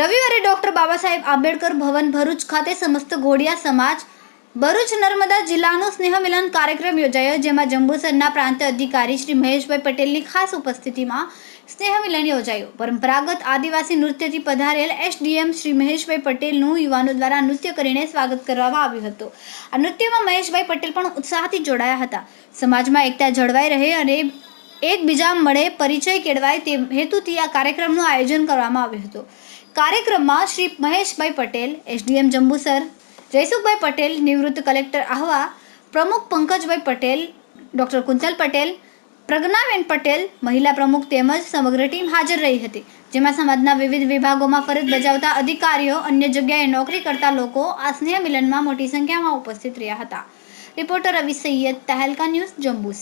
રવિવારે ડોક્ટર બાબા સાહેબ આંબેડકર ભવન ભરૂચ ખાતે સમસ્ત ઘોડિયા સમાજ, ભરૂચ નર્મદા જિલ્લાનો સ્નેહ મિલન કાર્યક્રમ યોજાયો, જેમાં જંબુસરના પ્રાંત અધિકારી શ્રી મહેશભાઈ પટેલની ખાસ ઉપસ્થિતિમાં સ્નેહ મિલન યોજાયું. પરંપરાગત આદિવાસી નૃત્યથી પધારેલ એસડીએમ શ્રી મહેશભાઈ પટેલનું યુવાનો દ્વારા નૃત્ય કરીને સ્વાગત કરવામાં આવ્યું હતું. આ નૃત્યમાં મહેશભાઈ પટેલ પણ ઉત્સાહથી જોડાયા હતા. સમાજમાં એકતા જળવાઈ રહે અને એકબીજા મળે પરિચય કેળવાય તે હેતુથી આ કાર્યક્રમનું આયોજન કરવામાં આવ્યું હતું. કાર્યક્રમમાં શ્રી મહેશભાઈ પટેલ, એસડીએમ જંબુસર, જયસુખભાઈ પટેલ, નિવૃત્ત કલેક્ટર આહવા, પ્રમુખ પંકજભાઈ પટેલ, ડૉક્ટર કુંતલ પટેલ, પ્રજ્ઞાબેન પટેલ, મહિલા પ્રમુખ તેમજ સમગ્ર ટીમ હાજર રહી હતી, જેમાં સમાજના વિવિધ વિભાગોમાં ફરજ બજાવતા અધિકારીઓ, અન્ય જગ્યાએ નોકરી કરતા લોકો આ સ્નેહ મિલનમાં મોટી સંખ્યામાં ઉપસ્થિત રહ્યા હતા. Reporter Ravi Saiyed Tehelka news Jambusar.